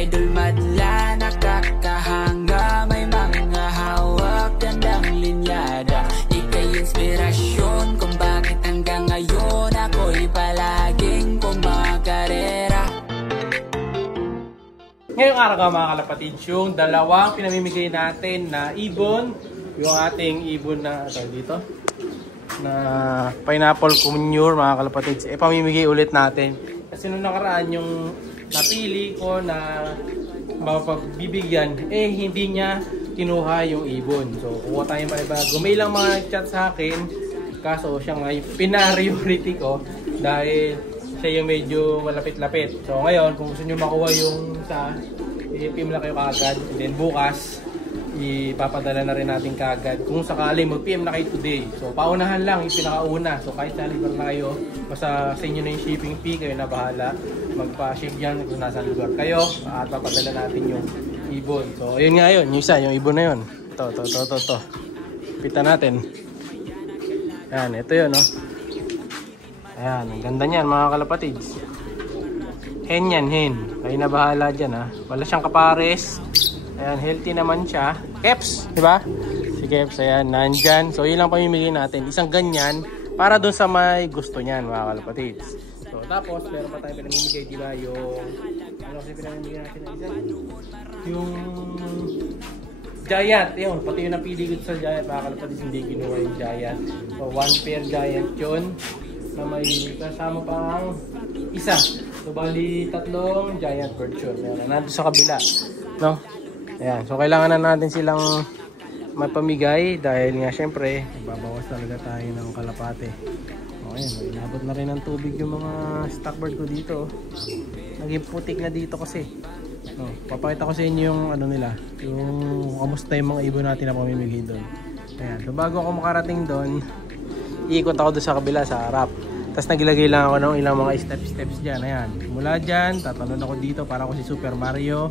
idol madla, nakakahanga, may mga hawak, gandang linyada. Ika'y inspirasyon kung bakit hanggang ngayon ako'y palaging kumakarera. Ngayong araw nga mga kalapatids, yung dalawang pinamimigay natin na ibon, yung ating ibon na dito na pineapple conure mga kalapatids, pamimigay ulit natin. Kasi nung nakaraan yung napili ko na mapagbibigyan, hindi niya kinuha yung ibon. So kuha tayo maibago. May ilang mga chat sa akin, kaso siya nga yung pinariority ko dahil siya yung medyo malapit-lapit. So ngayon, kung gusto nyo makuha yung sa i-PM lang kayo kaagad. And then bukas, ipapadala na rin natin kaagad. Kung sakali, mag-PM na kayo today. So paunahan lang, yung pinakauna. So kahit sa lugar na kayo, basta sa inyo na yung shipping fee, kayo na bahala. Magpa-ship yan kung nasa lugar kayo. At papadala natin yung ibon. So ayun nga yun, yung isa, yung ibon na yun. Ito. Pita natin. Ayan, ito yun, no? Ayan, ang ganda niyan mga kalapatids. Hen yan, hen. Kayo na bahala dyan, ha. Wala siyang kapares. Ayan, healthy naman siya. Keps, di ba? Si Keps, ayan, nandyan. So, yun lang pamimigay natin. Isang ganyan para dun sa may gusto niyan, mga kalapatids. So, tapos, meron pa tayo pinamimigay, di ba? Yung, ano kasi pinamimigay natin na isa? Yung Giant, yun. Pati yung napili ko sa Giant, mga kalapatids, hindi kinuha yung Giant. So, one pair Giant yun. Na may kasama pang isa. So, bali tatlong Giant version. Meron nandun sa kabila. No? Ayan. So, kailangan na natin silang mapamigay dahil nga syempre, babawas talaga tayo ng kalapate. O, ayan. Inabot na rin ng tubig yung mga stock bird ko dito. Naging putik na dito kasi. No, papakita ko sa inyo yung ano nila. Yung kamusta yung mga ibon natin na pamimigay doon. Ayan. So, bago ako makarating doon, iikot ako doon sa kabila, sa harap. Tapos nagilagay lang ako ng ilang mga steps dyan. Ayan. Mula dyan, tatalon ako dito para ako si Super Mario.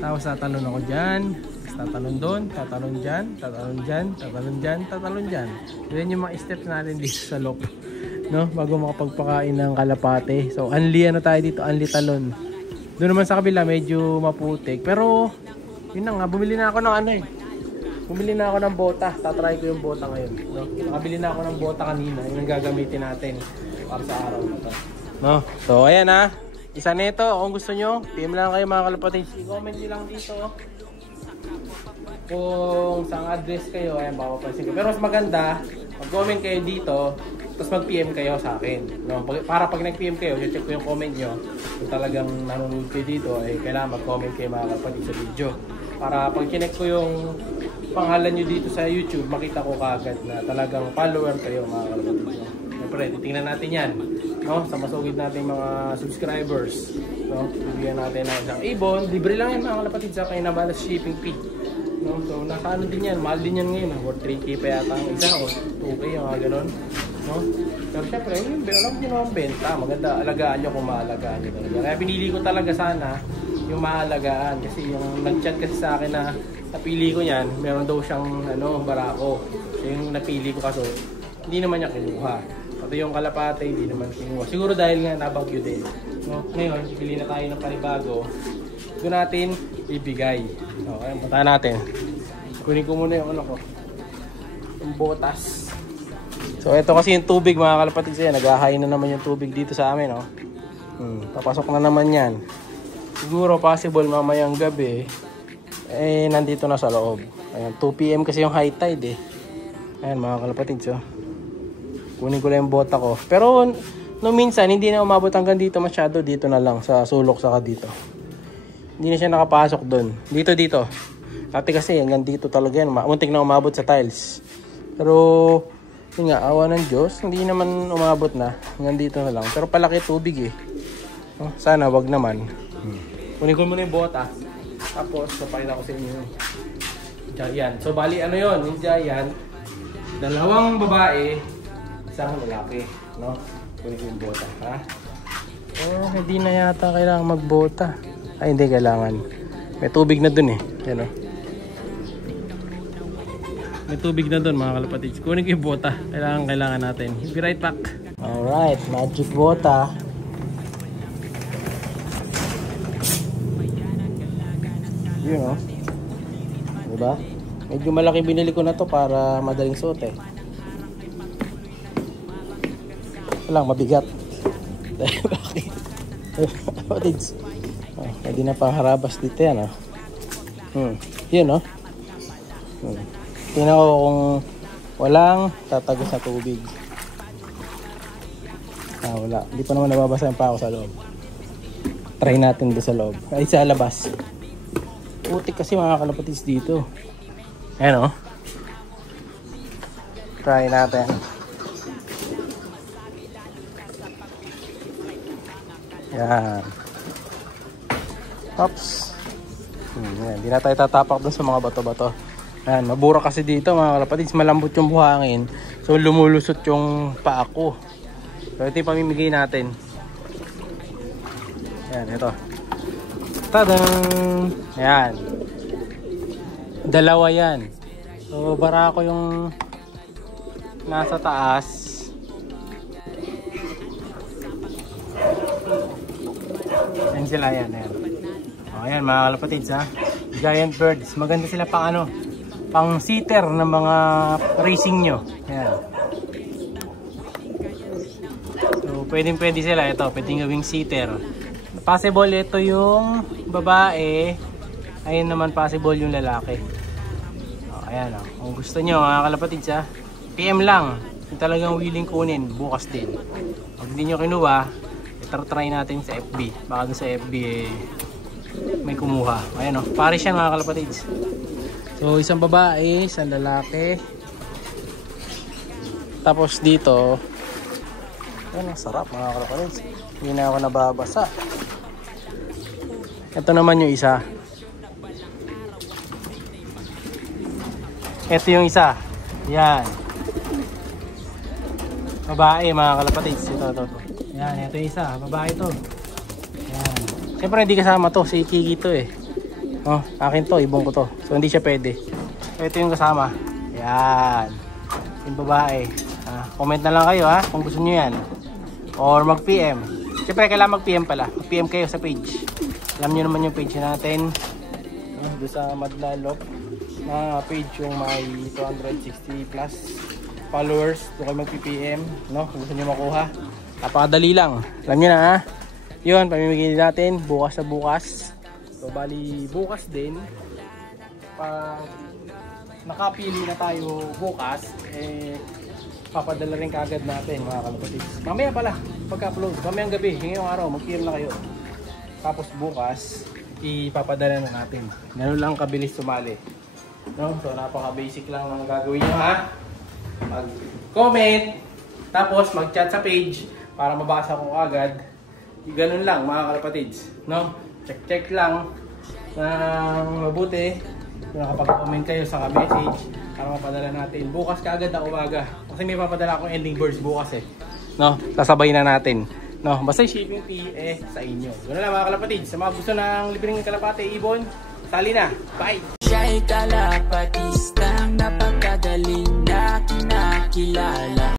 Tapos tatalon ako dyan. Tapos tatalon doon, tatalon dyan, tatalon dyan, tatalon dyan, tatalon dyan. Yan yung mga steps natin dito sa loop. No? Bago makapagpakain ng kalapate. So, only ano tayo dito, only talon. Doon naman sa kabila, medyo maputik. Pero, yun na nga, bumili na ako ng ano eh. Bumili na ako ng bota. Tatry ko yung bota ngayon. No? Nakabili na ako ng bota kanina. Yung gagamitin natin para sa araw na to. No? So, ayan ha. Isa nito. Kung gusto nyo, PM lang kayo mga kalapatids. I-comment nyo lang dito. Kung saan address kayo, ayan, papapansin ko. Pero mas maganda, mag-comment kayo dito, tapos mag-PM kayo sa akin. No? Para pag nag-PM kayo, check ko yung comment nyo. Kung talagang nanonood kayo dito, ay kailangan mag-comment kayo mga kalapatids sa video. Para pag kinek ko yung pangalan nyo dito sa YouTube, makita ko kaagad na talagang follower kayo mga kalapatids. Siyempre, titingnan natin yan. No? Sa masugid natin mga subscribers. No? Bibigyan natin ng isang ibon. Libre lang yan mga kalapatids sa kayo na balas shipping fee. No? So, nasa ano din yan. Mahal din yan ngayon. Worth 3K pa yata ang isa o 2K yung mga ganun. No? Pero siyempre, alam nyo naman benta. Maganda, alagaan nyo kung maalagaan nyo talaga. Kaya pinili ko talaga sana yung maalagaan. Kasi yung nag-chat kasi sa akin na napili ko yan, meron daw siyang barako. So yung napili ko kaso, hindi naman niya kinuha. Pati yung kalapate, hindi naman kinuha. Siguro dahil nga nabagyo din. No? Ngayon, pili na tayo ng panibago. Ito natin ibigay. Okay, puntahan natin. Kunin ko muna yung ano ko. Yung botas. So ito kasi yung tubig mga kalapatids. Nag-ahay na naman yung tubig dito sa amin. Oh. Papasok na naman yan. Siguro possible mamayang gabi nandito na sa loob. Ayan, 2 PM kasi yung high tide Ayan mga kalapatids. Kunin ko lang yung bota ko. Pero no minsan hindi na umabot hanggang dito masyado. Dito na lang sa sulok saka dito. Hindi na siya nakapasok doon. Dito. Dati kasi hanggang dito talaga yan. Muntik na umabot sa tiles. Pero yun nga, awa ng Diyos. Hindi naman umabot na. Hanggang dito na lang. Pero palaki tubig Sana wag naman. Kunin ko muna yung bota. Tapos papakita ko sa inyo yung Giant. So bali ano yun, yung Giant, dalawang babae, isang lalaki, no? Kunin ko yung bota, ha? Hindi na yata kailangan magbota. Ay, hindi kailangan. May tubig na dun Yan May tubig na dun mga kalapatids. Kunin ko yung bota. Kailangan natin. Be right back. Alright, magic bota. Yun oh. Diba? Medyo malaki binili ko na to para madaling suot eh. Walang mabigat. Bakit? Kapatids. Oh, pwede na pang harabas dito yan oh. Yun oh. Tingnan ko kung walang tatagos na tubig. Wala. Hindi pa naman nababasa yung pa ako sa loob. Try natin doon sa loob. Ay, sa labas. Putik kasi mga kalapatids dito. Ayan o. Try natin. Yan. Oops. Yan. Hindi na tayo tatapak doon sa mga bato-bato. Yan. Mabura kasi dito mga kalapatids. Malambot yung buhangin. So lumulusot yung paa ko. So ito yung pamimigay natin. Yan, ito. Tadang! Yan. Dalawa yan. So, barako yung nasa taas. Yan sila yan. Yan. O, yan mga kalapatids ha. Giant birds. Maganda sila pang ano. Pang seater ng mga racing nyo. Yan. So, pwedeng-pwede sila. Ito, pwedeng gawing seater. Possible ito yung babae. Ayun naman possible yung lalaki. Ayan o. Kung gusto nyo mga kalapatids ha, PM lang. Kung talagang willing kunin, bukas din. Pag hindi nyo kinuha, try natin sa FB. Baka doon sa FB may kumuha. Ayan o. Pares yan mga kalapatids. So isang babae, isang lalaki. Tapos dito, ayan, sarap mga kalapatids. Hindi na ako nababasa. Ito naman yung isa. Ito yung isa. Yan. Babae mga kalapatids. Ito. Yan, ito yung isa. Babae to. Yan. Siyempre hindi kasama to. Si Kiki to eh. Oh, akin to. Ibong ko to. So hindi siya pwede. Ito yung kasama. Yan. Yung babae. Comment na lang kayo ha. Kung gusto nyo yan. Or mag-PM. Siyempre kailangan mag-PM pala. Mag-PM kayo sa page. Alam nyo naman yung page natin. Doon sa Madlalok na page yung may 260 plus followers. Doon kayo mag-PPM. No? Kung gusto nyo makuha. Napakadali lang. Alam nyo na ha. Yun, pamimigay natin. Bukas sa bukas. So bali bukas din. Pag nakapili na tayo bukas, papadala rin kagad natin mga kalapatids. Mamaya pala, pagka-upload. Mamayang gabi, ngayong araw, mag-PM na kayo. Tapos bukas, ipapadala na natin. Ganun lang kabilis sumali. No? So napaka-basic lang ang gagawin nyo ha. Mag-comment, tapos mag-chat sa page para mabasa ko agad. Ganun lang mga kalapatids. No? Check lang ng mabuti. Kung nakapag-comment kayo sa message para mapadala natin. Bukas kaagad na umaga. Kasi may papadala akong ending birds bukas eh. No? Sasabay na natin. No? Basta shipping fee sa inyo. Ganun lang mga kalapatids. Sa mga gusto ng libreng kalapate, ibon, sali na. Bye! Siya'y kalapatistang napakagaling na kinakilala.